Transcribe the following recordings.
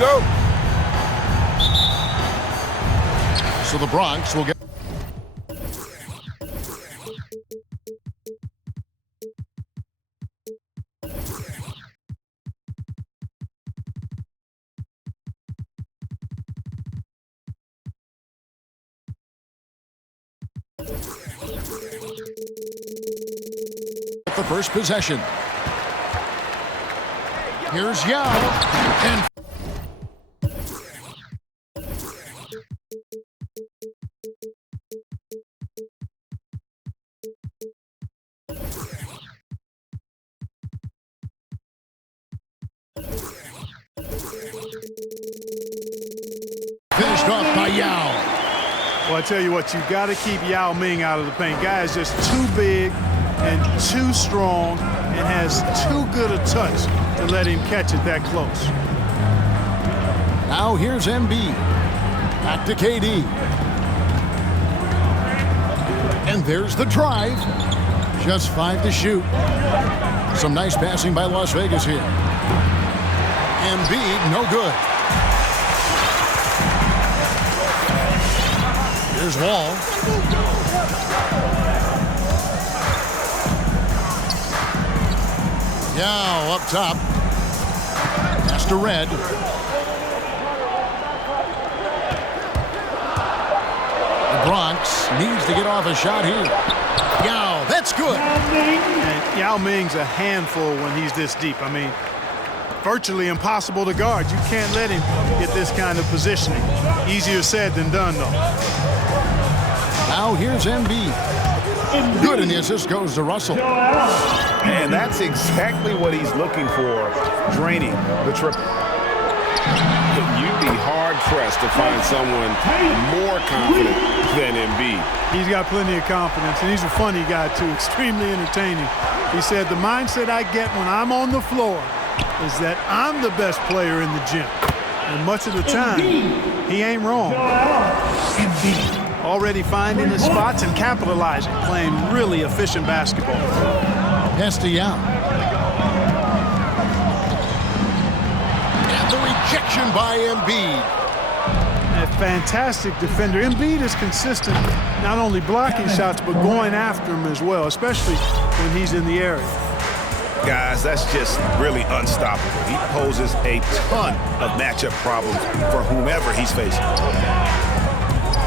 go. So the Bronx will get the first possession. Here's Yao, and finished off by Yao. Well, I tell you what, you got to keep Yao Ming out of the paint. Guy is just too big and too strong and has too good a touch to let him catch it that close. Now here's Embiid. Back to KD. And there's the drive. Just 5 to shoot. Some nice passing by Las Vegas here. Embiid, no good. Here's Wall. Yao up top. Pass to Red. The Bronx needs to get off a shot here. Yao, that's good. And Yao Ming's a handful when he's this deep. I mean, virtually impossible to guard. You can't let him get this kind of positioning. Easier said than done, though. Now here's Embiid. Good, and the assist goes to Russell. And that's exactly what he's looking for, draining the triple. You'd be hard-pressed to find someone more confident than Embiid. He's got plenty of confidence, and he's a funny guy, too, extremely entertaining. He said, the mindset I get when I'm on the floor is that I'm the best player in the gym. And much of the time, he ain't wrong. Already finding his spots and capitalizing, playing really efficient basketball. Pass to Yao. And the rejection by Embiid. A fantastic defender. Embiid is consistent, not only blocking shots, but going after them as well, especially when he's in the area. Guys, that's just really unstoppable. He poses a ton of matchup problems for whomever he's facing.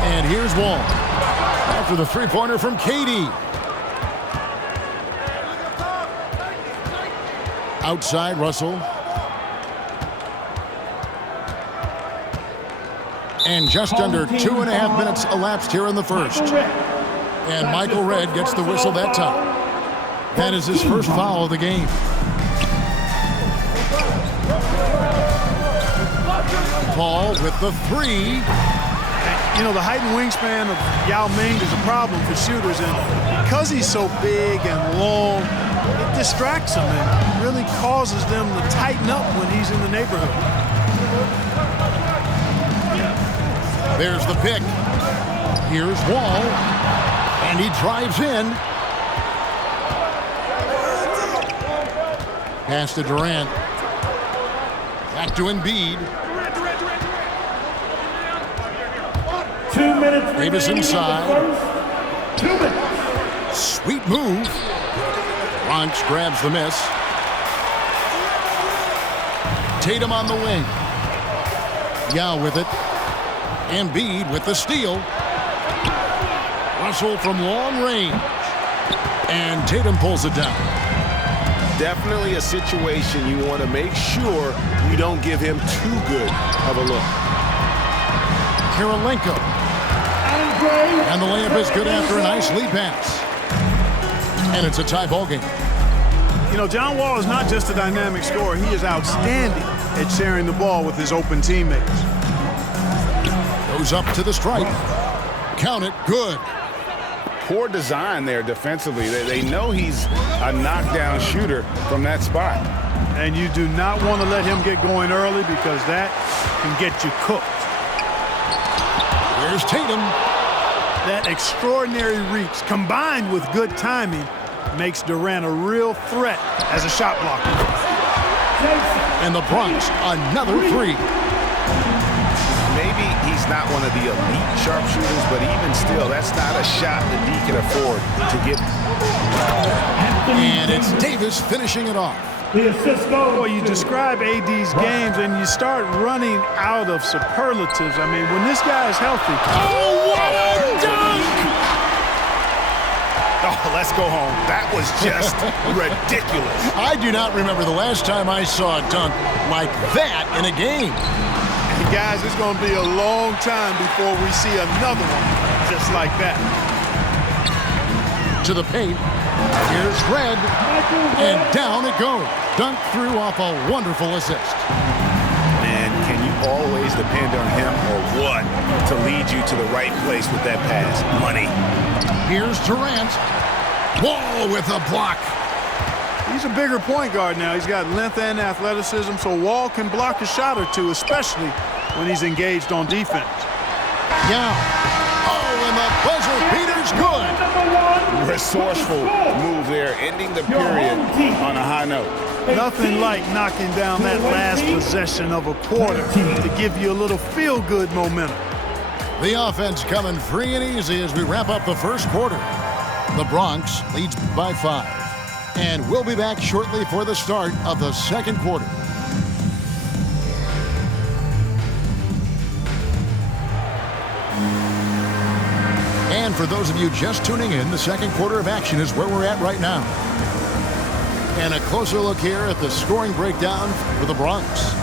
And here's Wall. After the three-pointer from KD. Outside, Russell. And just under 2.5 minutes elapsed here in the first. And Michael Redd gets the whistle that time. That is his first foul of the game. Paul with the three. You know, the height and wingspan of Yao Ming is a problem for shooters, and because he's so big and long, it distracts them and really causes them to tighten up when he's in the neighborhood. There's the pick. Here's Wall, and he drives in. Pass to Durant. Back to Embiid. 2 minutes. Davis inside. 2 minutes. Sweet move. Bronx grabs the miss. Tatum on the wing. Yao with it. Embiid with the steal. Russell from long range. And Tatum pulls it down. Definitely a situation you want to make sure you don't give him too good of a look. Kirilenko. And the layup is good after a nice lead pass. And it's a tie ball game. You know, John Wall is not just a dynamic scorer. He is outstanding at sharing the ball with his open teammates. Goes up to the stripe. Count it. Good. Poor design there defensively. They know he's a knockdown shooter from that spot. And you do not want to let him get going early because that can get you cooked. Here's Tatum. That extraordinary reach combined with good timing makes Durant a real threat as a shot blocker. And the Bronx, another three. maybe he's not one of the elite sharpshooters, but even still, that's not a shot that he can afford to get. And it's Davis finishing it off. The assist goes. Well, you describe AD's games and you start running out of superlatives. I mean, when this guy is healthy. Oh, what a dunk! Oh, let's go home. That was just ridiculous. I do not remember the last time I saw a dunk like that in a game. And guys, it's going to be a long time before we see another one just like that. To the paint. Here's Red. And down it goes. Dunk through off a wonderful assist. Man, can you always depend on him or what to lead you to the right place with that pass? Money. Here's Durant. Wall with a block. He's a bigger point guard now. He's got length and athleticism, so Wall can block a shot or two, especially when he's engaged on defense. Yeah. Oh, and the buzzer beater's good. Resourceful move there, ending the period on a high note. Nothing like knocking down that last possession of a quarter to give you a little feel-good momentum. The offense coming free and easy as we wrap up the first quarter. The Bronx leads by 5. And we'll be back shortly for the start of the second quarter. And for those of you just tuning in, the second quarter of action is where we're at right now. And a closer look here at the scoring breakdown for the Bronx.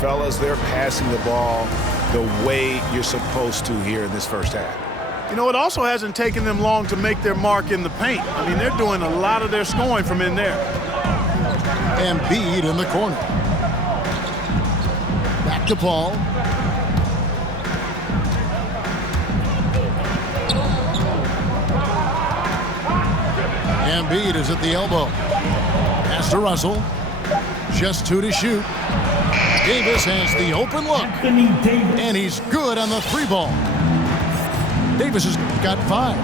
Fellas, they're passing the ball the way you're supposed to here in this first half. You know, it also hasn't taken them long to make their mark in the paint. I mean, they're doing a lot of their scoring from in there. Embiid in the corner. Back to Paul. Embiid is at the elbow. Pass to Russell. Just 2 to shoot. Davis has the open look. And he's good on the 3-ball. Davis has got 5.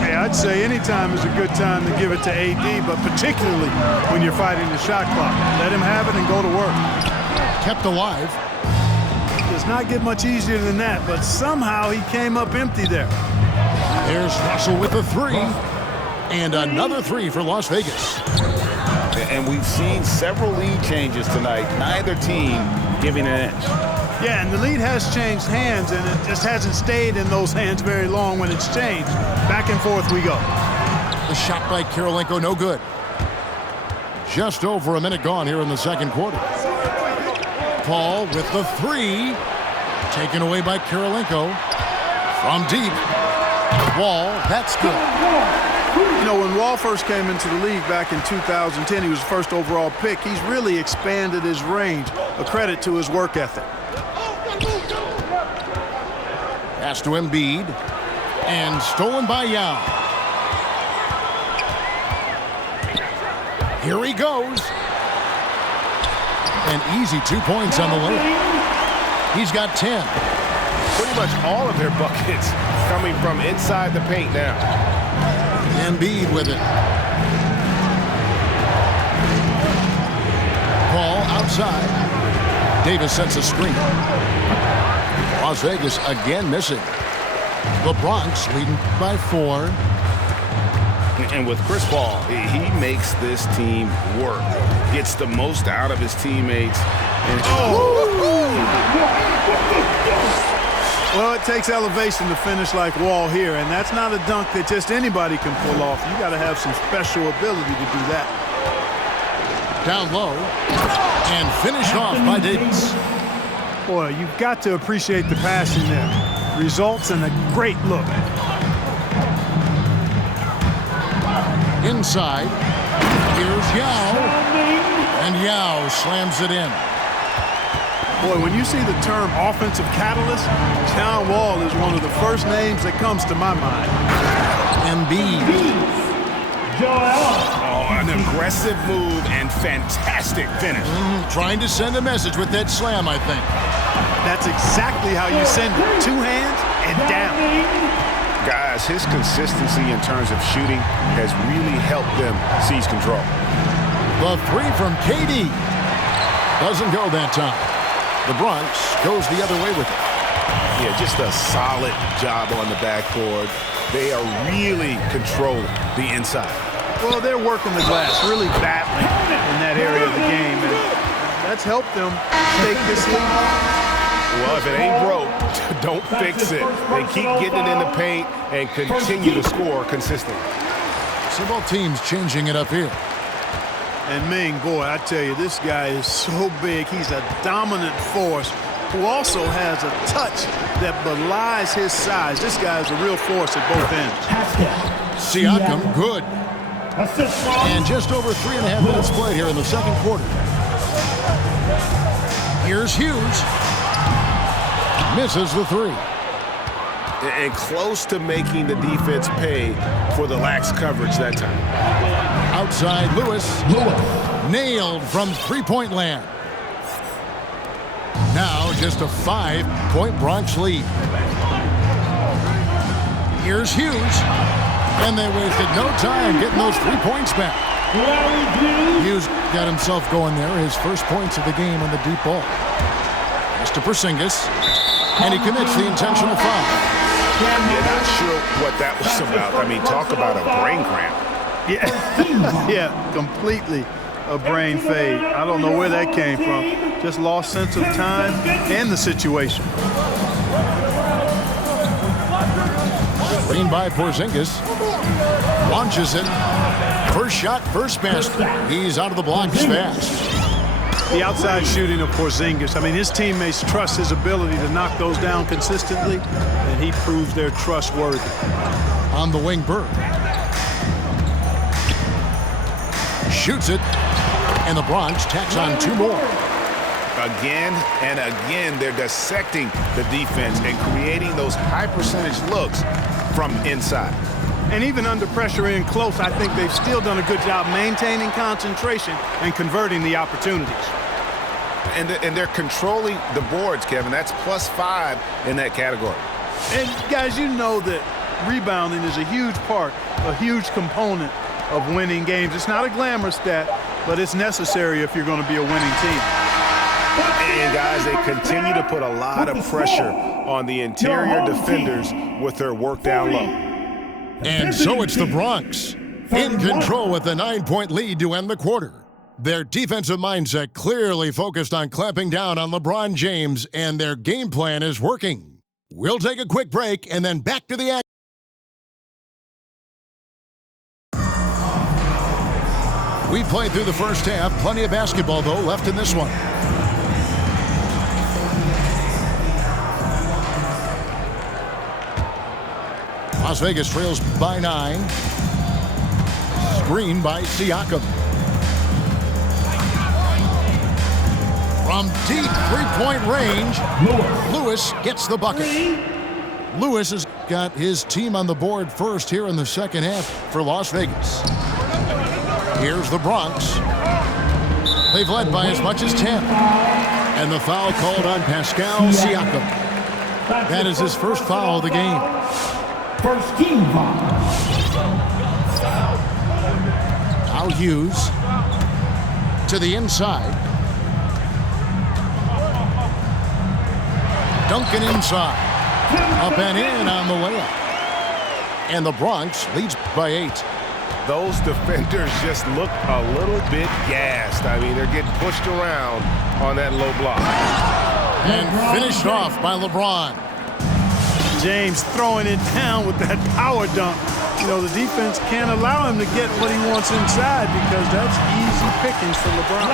Hey, I'd say any time is a good time to give it to AD, but particularly when you're fighting the shot clock. Let him have it and go to work. Kept alive. Does not get much easier than that, but somehow he came up empty there. There's Russell with the 3. And another 3 for Las Vegas. And we've seen several lead changes tonight. Neither team giving an inch. Yeah, and the lead has changed hands, and it just hasn't stayed in those hands very long when it's changed. Back and forth we go. The shot by Karolinko, no good. Just over a minute gone here in the second quarter. Paul with the 3. Taken away by Karolinko. From deep. Wall, that's good. You know, when Wall first came into the league back in 2010, he was the first overall pick. He's really expanded his range, a credit to his work ethic. Pass to Embiid. And stolen by Yao. Here he goes. An easy 2 points on the layup. He's got 10. Pretty much all of their buckets coming from inside the paint now. Embiid with it. Paul outside. Davis sets a screen. Las Vegas again missing. The Bronx leading by 4. And with Chris Paul, he makes this team work. Gets the most out of his teammates. And Well, it takes elevation to finish like Wall here, and that's not a dunk that just anybody can pull off. You got to have some special ability to do that. Down low. And finished off by Davis. Boy, you've got to appreciate the passing there. Results in a great look. Inside. Here's Yao. And Yao slams it in. Boy, when you see the term offensive catalyst, John Wall is one of the first names that comes to my mind. Embiid. oh, an aggressive move and fantastic finish. Trying to send a message with that slam, I think. That's exactly how you send it. 2 hands and down. Guys, his consistency in terms of shooting has really helped them seize control. The 3 from KD. Doesn't go that time. The Bronx goes the other way with it. Yeah, just a solid job on the backboard. They are really controlling the inside. Well, they're working the glass, really battling in that area of the game, and that's helped them take this lead. Well, if it ain't broke, don't fix it. They keep getting it in the paint and continue to score consistently. So both teams changing it up here. And Ming, boy, I tell you, this guy is so big. He's a dominant force who also has a touch that belies his size. This guy is a real force at both ends. Siakam, good. And just over 3.5 minutes played here in the second quarter. Here's Hughes. Misses the three. And close to making the defense pay for the lax coverage that time. Outside Lewis. Nailed from three-point land. Now just a 5-point Bronx lead. Here's Hughes. And they wasted no time getting those 3 points back. Hughes got himself going there. His first points of the game on the deep ball. Mr. Porzingis. And he commits the intentional foul. You're not sure what that was about. I mean, talk about a brain cramp. Yeah, completely a brain fade. I don't know where that came from. Just lost sense of time and the situation. Screen by Porzingis. Launches it. First shot, first basket. He's out of the blocks fast. The outside shooting of Porzingis. I mean, his teammates trust his ability to knock those down consistently, and he proves they're trustworthy. On the wing, Bird. Shoots it. And the Bronx tacks on 2 more. Again and again, they're dissecting the defense and creating those high-percentage looks from inside. And even under pressure in close, I think they've still done a good job maintaining concentration and converting the opportunities. And they're controlling the boards, Kevin. That's +5 in that category. And, guys, you know that rebounding is a huge part, a huge component of winning games. It's not a glamour stat, but it's necessary if you're going to be a winning team. And, guys, they continue to put a lot of pressure on the interior defenders with their work down low. And so it's the Bronx in control with a 9-point lead to end the quarter. Their defensive mindset clearly focused on clamping down on LeBron James, and their game plan is working. We'll take a quick break and then back to the action. We played through the first half. Plenty of basketball, though, left in this one. Las Vegas trails by 9. Screen by Siakam. From deep three-point range, Lewis gets the bucket. Lewis has got his team on the board first here in the second half for Las Vegas. Here's the Bronx. They've led by as much as 10. And the foul called on Pascal Siakam. That is his first foul of the game. First team foul. Now Hughes to the inside. Duncan inside. Up and in on the layup. And the Bronx leads by 8. Those defenders just look a little bit gassed. I mean, they're getting pushed around on that low block. And finished off by LeBron. James throwing it down with that power dunk. You know, the defense can't allow him to get what he wants inside because that's easy pickings for LeBron.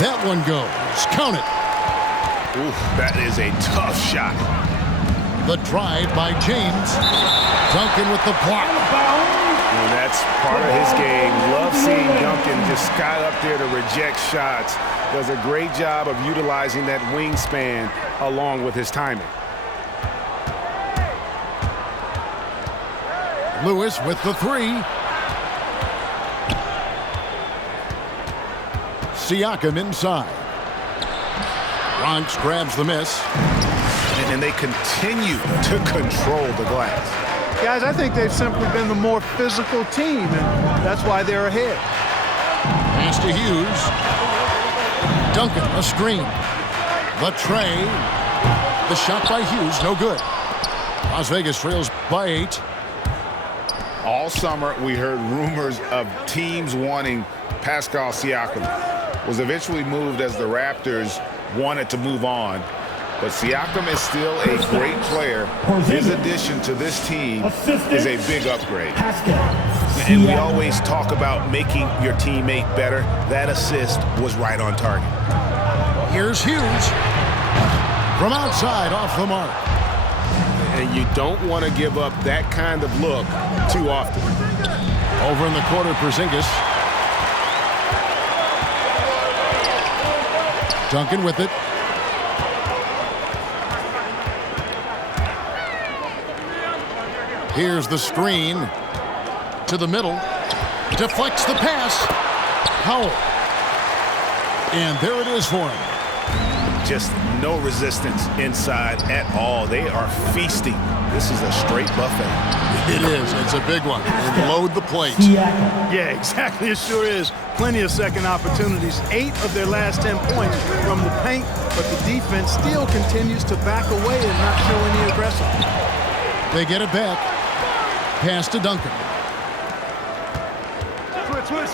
That one goes. Count it. Ooh, that is a tough shot. The drive by James. Duncan with the block. And that's part of his game. Love seeing Duncan just sky up there to reject shots. Does a great job of utilizing that wingspan along with his timing. Lewis with the 3. Siakam inside. Bronx grabs the miss. And they continue to control the glass. Guys, I think they've simply been the more physical team, and that's why they're ahead. Pass to Hughes. Duncan, a screen. The tray. The shot by Hughes, no good. Las Vegas trails by 8. All summer, we heard rumors of teams wanting Pascal Siakam. Was eventually moved as the Raptors wanted to move on. But Siakam is still a great player. His addition to this team is a big upgrade. And we always talk about making your teammate better. That assist was right on target. Here's Hughes. From outside, off the mark. And you don't want to give up that kind of look too often. Over in the corner, Porzingis. Duncan with it. Here's the screen. To the middle. Deflects the pass. Powell. And there it is for him. Just no resistance inside at all. They are feasting. This is a straight buffet. It is. It's a big one. And load the plate. Yeah, exactly. It sure is. Plenty of second opportunities. 8 of their last 10 points from the paint, but the defense still continues to back away and not show any aggression. They get it back. Pass to Duncan. Switch.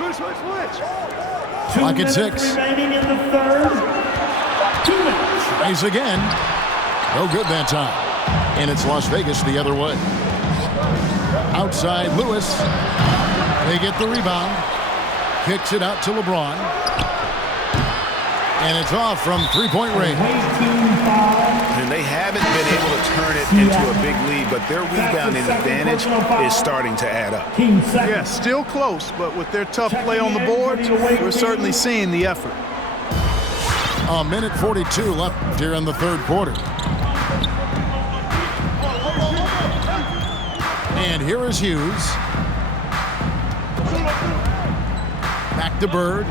Clock at 6. Remaining in the third. 2 minutes. Tries again. No good that time. And it's Las Vegas the other way. Outside Lewis. They get the rebound. Kicks it out to LeBron. And it's off from three-point range. And they haven't been able to turn it into a big lead, but their rebounding advantage is starting to add up. Yeah, still close, but with their tough play on the boards, we're certainly seeing the effort. A minute 42 left here in the third quarter. And here is Hughes. Back to Bird.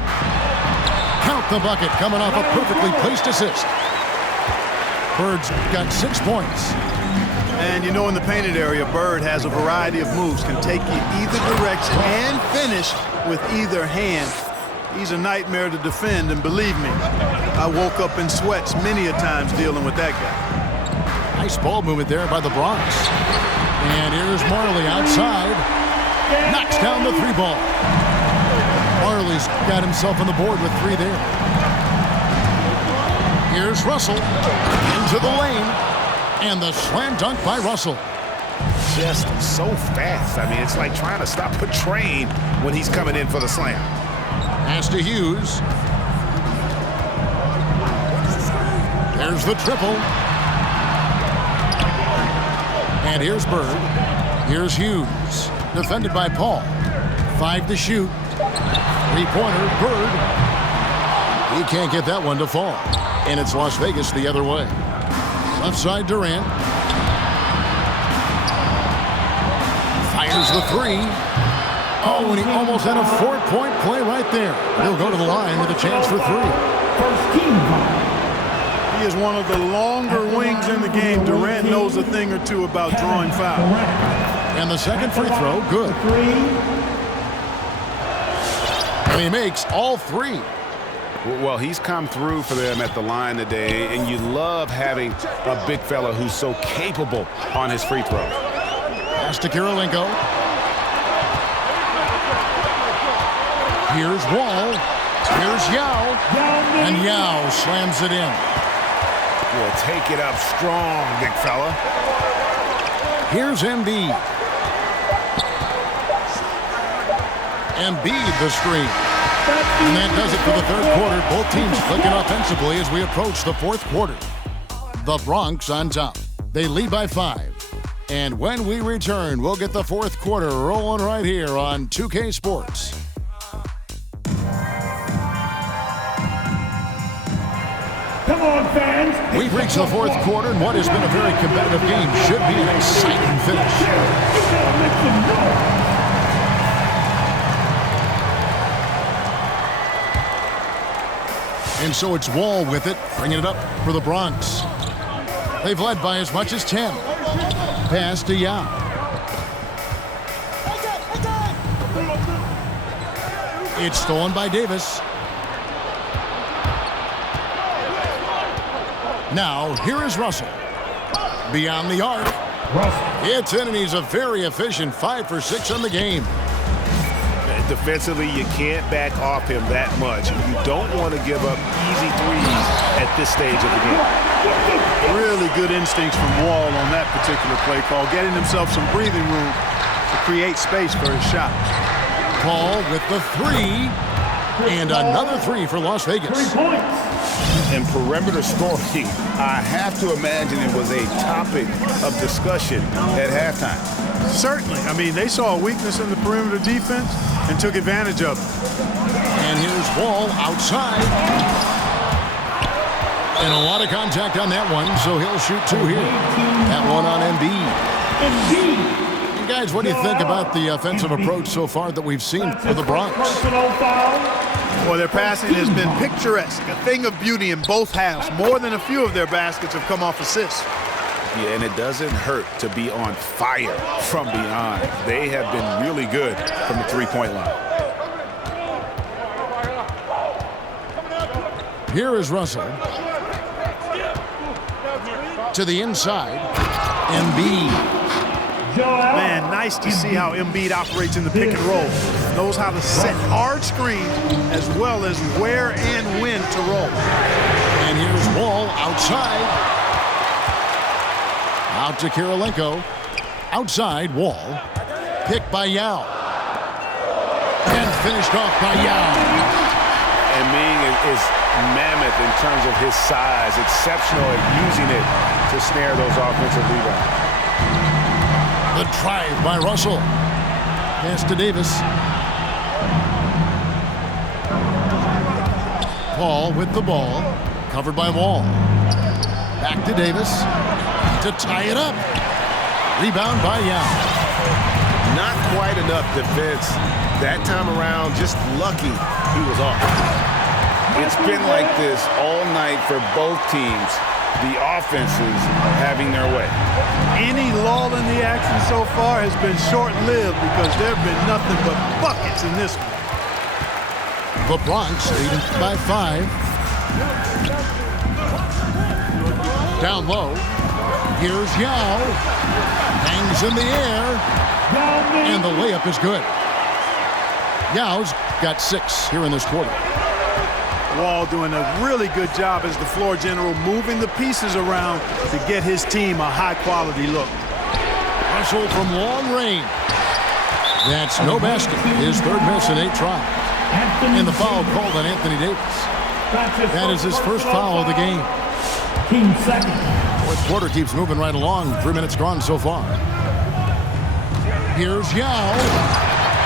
Count the bucket coming off a perfectly placed assist. Bird's got 6 points. And you know, in the painted area, Bird has a variety of moves, can take you either direction and finish with either hand. He's a nightmare to defend, and believe me, I woke up in sweats many a times dealing with that guy. Nice ball movement there by the Bronx. And here's Marley outside. Knocks down the 3-ball. Marley's got himself on the board with 3 there. Here's Russell into the lane. And the slam dunk by Russell. Just so fast. I mean, it's like trying to stop a train when he's coming in for the slam. Pass to Hughes. There's the triple. And here's Bird. Here's Hughes. Defended by Paul. 5 to shoot. 3-pointer, Bird. He can't get that one to fall. And it's Las Vegas the other way. Left side, Durant. Fires the 3. Oh, and he almost had a 4-point play right there. He'll go to the line with a chance for 3. First team foul. He is one of the longer wings in the game. Durant knows a thing or two about drawing fouls. And the second free throw, good. 3. And he makes all 3. Well, he's come through for them at the line today, and you love having a big fella who's so capable on his free throw. Pass to Kirilenko. Here's Wall. Here's Yao. And Yao slams it in. Will take it up strong, big fella. Here's Embiid. Embiid the screen. And that does it for the third quarter. Both teams clicking offensively as we approach the fourth quarter. The Bronx on top. They lead by 5. And when we return, we'll get the fourth quarter rolling right here on 2K Sports. Come on, fans. We've reached the fourth quarter, and what has been a very competitive game should be an exciting finish. Make some noise. And so it's Wall with it, bringing it up for the Bronx. They've led by as much as 10. Pass to Yao. It's stolen by Davis. Now, here is Russell. Beyond the arc. It's in, and he's a very efficient 5 for 6 on the game. Defensively, you can't back off him that much. You don't want to give up easy threes at this stage of the game. Really good instincts from Wall on that particular play call, getting himself some breathing room to create space for his shot. Paul with the 3, and another 3 for Las Vegas. 3 points. And perimeter scoring, I have to imagine it was a topic of discussion at halftime. Certainly. I mean, they saw a weakness in the perimeter defense and took advantage of it. And here's Wall outside. And a lot of contact on that one, so he'll shoot 2 here. That one on Embiid. And guys, what do you think about the offensive approach so far that we've seen for the Bronx? Well, their passing has been picturesque, a thing of beauty in both halves. More than a few of their baskets have come off assists. Yeah, and it doesn't hurt to be on fire from beyond. They have been really good from the three-point line. Here is Russell. To the inside. Embiid. Man, nice to see how Embiid operates in the pick and roll. Knows how to set hard screens as well as where and when to roll. And here's Wall outside. Out to Kirilenko. Outside, Wall. Picked by Yao. And finished off by Yao. And Ming is mammoth in terms of his size. Exceptional at using it to snare those offensive rebounds. The drive by Russell. Pass to Davis. Paul with the ball. Covered by Wall. Back to Davis. To tie it up. Rebound by Yao. Not quite enough defense that time around. Just lucky he was off. It's been like this all night for both teams. The offenses having their way. Any lull in the action so far has been short-lived because there have been nothing but buckets in this one. The Bronx leading by 5. Down low. Here's Yao. Hangs in the air. And the layup is good. Yao's got 6 here in this quarter. Wall doing a really good job as the floor general, moving the pieces around to get his team a high-quality look. Russell from long range. That's no basket. His 3rd miss in 8 tries. And the foul called on Anthony Davis. That is his first foul of the game. Team second. Fourth quarter keeps moving right along. 3 minutes gone so far. Here's Yao.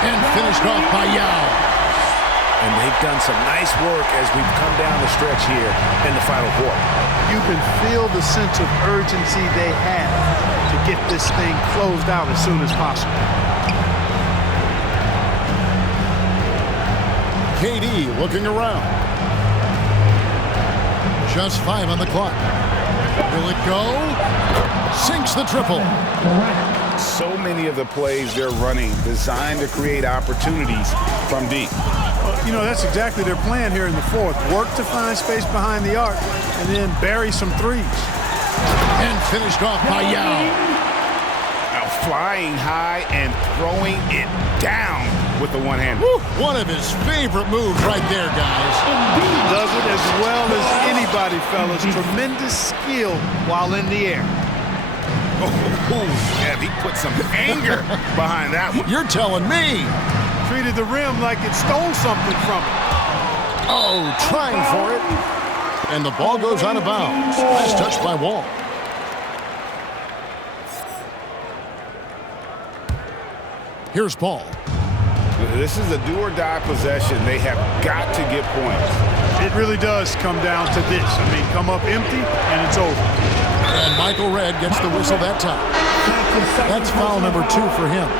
And finished off by Yao. And they've done some nice work as we've come down the stretch here in the final quarter. You can feel the sense of urgency they have to get this thing closed out as soon as possible. KD looking around. Just 5 on the clock. Will it go? Sinks the triple. So many of the plays they're running designed to create opportunities from deep. You know, that's exactly their plan here in the fourth. Work to find space behind the arc and then bury some threes. And finished off by Yao. Now flying high and throwing it down with the one-hander. One of his favorite moves right there, guys. Does it as well as anybody, fellas. Tremendous skill while in the air. Oh, yeah, he put some anger behind that one. You're telling me. Treated the rim like it stole something from it. Oh, trying for it. And the ball goes out of bounds. Nice touch by Wall. Here's Paul. This is a do-or-die possession. They have got to get points. It really does come down to this. I mean, come up empty, and it's over. And Michael Redd gets the whistle that time. That's foul number 2 for him.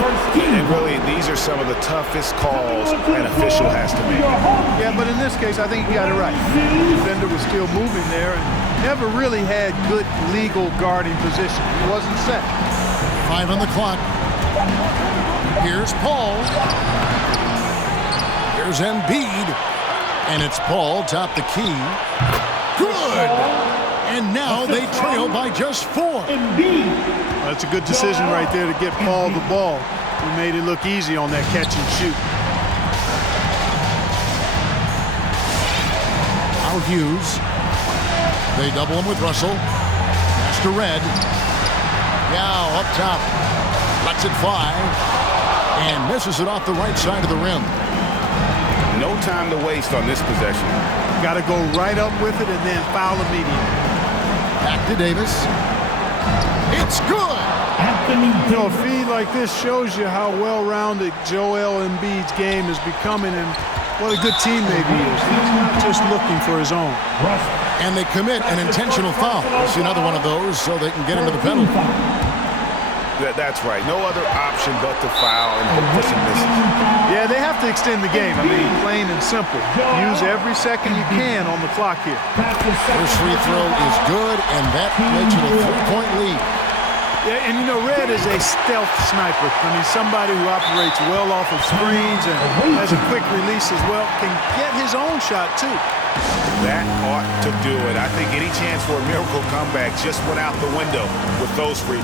And really, these are some of the toughest calls an official has to make. Yeah, but in this case, I think he got it right. The defender was still moving there and never really had good legal guarding position. He wasn't set. 5 on the clock. Here's Paul. Here's Embiid. And it's Paul, top the key. Good! And now they trail by just 4. That's a good decision right there to get Paul the ball. He made it look easy on that catch and shoot. Now Hughes. They double him with Russell. Pass to Red. Now up top. Lets it fly. And misses it off the right side of the rim. No time to waste on this possession. Got to go right up with it and then foul immediately. Back to Davis. It's good. You know, a feed like this shows you how well-rounded Joel Embiid's game is becoming and what a good teammate he is. He's not just looking for his own. And they commit an intentional foul. We'll see another one of those so they can get into the penalty. That's right. No other option but to foul and hope for some misses. Yeah, they have to extend the game. I mean, plain and simple. Use every second you can on the clock here. First free throw is good, and that makes it a 3-point lead. Yeah, and you know, Red is a stealth sniper. I mean, somebody who operates well off of screens and has a quick release as well. Can get his own shot, too. That ought to do it. I think any chance for a miracle comeback just went out the window with those frees.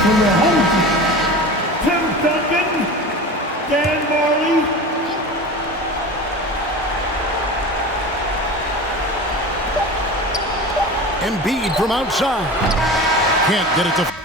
From the home team, Tim Duncan, Dan Marley. Embiid from outside. Can't get it to